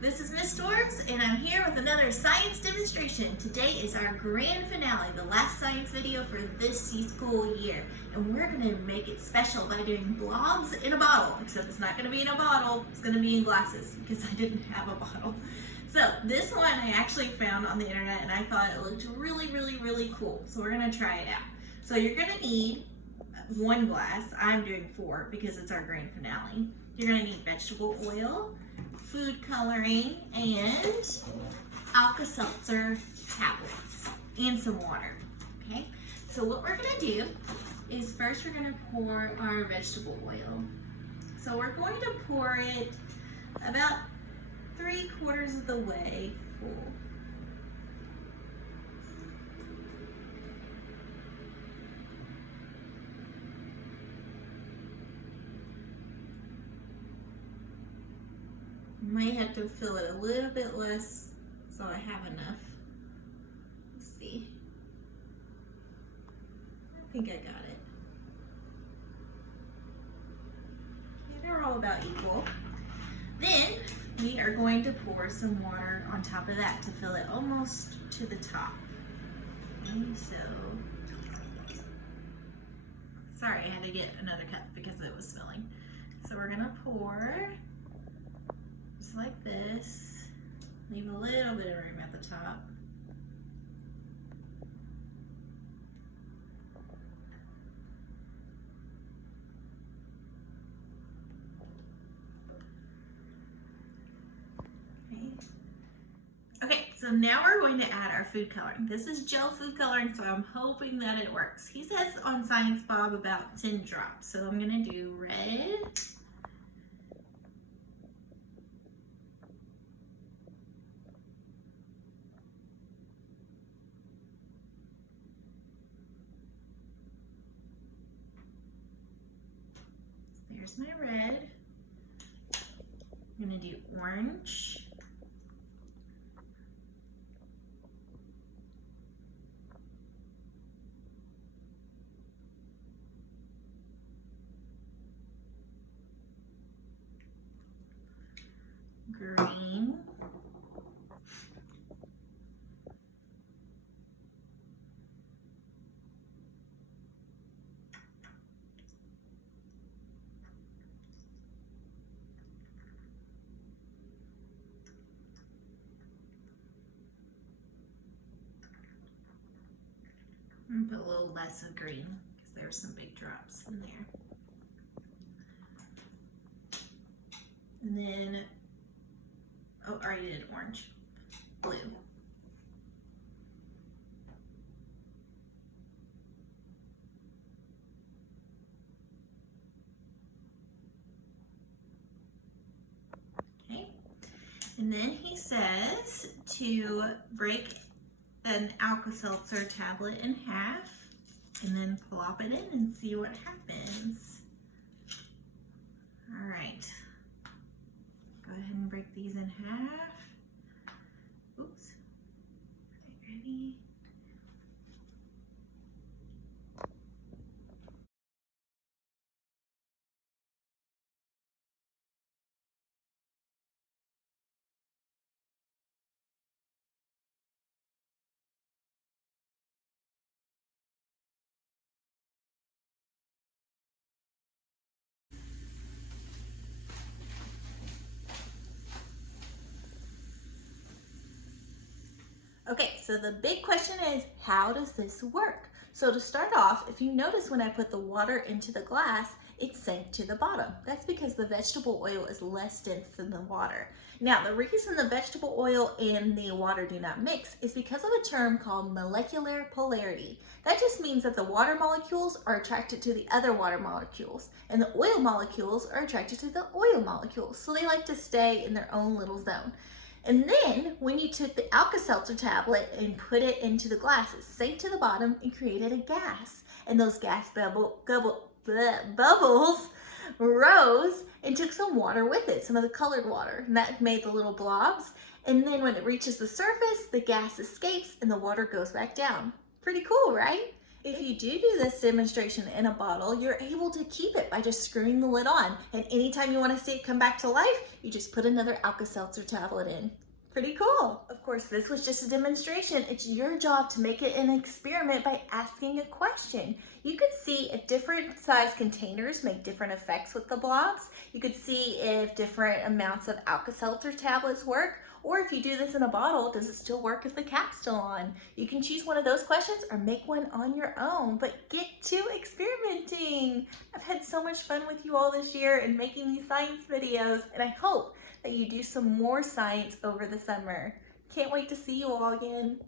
This is Miss Storms, and I'm here with another science demonstration. Today is our grand finale, the last science video for this school year. And we're going to make it special by doing blobs in a bottle. Except it's not going to be in a bottle, it's going to be in glasses because I didn't have a bottle. So this one I actually found on the internet and I thought it looked really cool. So we're going to try it out. So you're going to need one glass. I'm doing 4 because it's our grand finale. You're going to need vegetable oil, food coloring, and Alka-Seltzer tablets, and some water, okay? So what we're gonna do is first we're gonna pour our vegetable oil. So we're going to pour it about 3/4 of the way full. Might have to fill it a little bit less so I have enough. Let's see. I think I got it. Okay, they're all about equal. Then we are going to pour some water on top of that to fill it almost to the top. Okay, so sorry, I had to get another cup because it was spilling. So we're gonna pour just like this. Leave a little bit of room at the top. Okay, so now we're going to add our food coloring. This is gel food coloring, so I'm hoping that it works. He says on Science Bob about 10 drops, so I'm gonna do red, there's my red. I'm gonna do orange. Green. And put a little less of green because there's some big drops in there. And then, oh, I already did orange, blue. Okay, and then he says to break an Alka-Seltzer tablet in half and then plop it in and see what happens. All right, go ahead and break these in half. Oops, okay, ready? Okay, so the big question is, how does this work? So to start off, if you notice when I put the water into the glass, it sank to the bottom. That's because the vegetable oil is less dense than the water. Now, the reason the vegetable oil and the water do not mix is because of a term called molecular polarity. That just means that the water molecules are attracted to the other water molecules, and the oil molecules are attracted to the oil molecules. So they like to stay in their own little zone. And then when you took the Alka-Seltzer tablet and put it into the glass, it sank to the bottom and created a gas. And those gas bubbles rose and took some water with it, some of the colored water. And that made the little blobs. And then when it reaches the surface, the gas escapes and the water goes back down. Pretty cool, right? If you do this demonstration in a bottle, you're able to keep it by just screwing the lid on. And anytime you want to see it come back to life, you just put another Alka-Seltzer tablet in. Pretty cool. Of course, this was just a demonstration. It's your job to make it an experiment by asking a question. You could see if different size containers make different effects with the blobs. You could see if different amounts of Alka-Seltzer tablets work, or if you do this in a bottle, does it still work if the cap's still on? You can choose one of those questions or make one on your own, but get to experimenting. I've had so much fun with you all this year and making these science videos, and I hope that you do some more science over the summer. Can't wait to see you all again.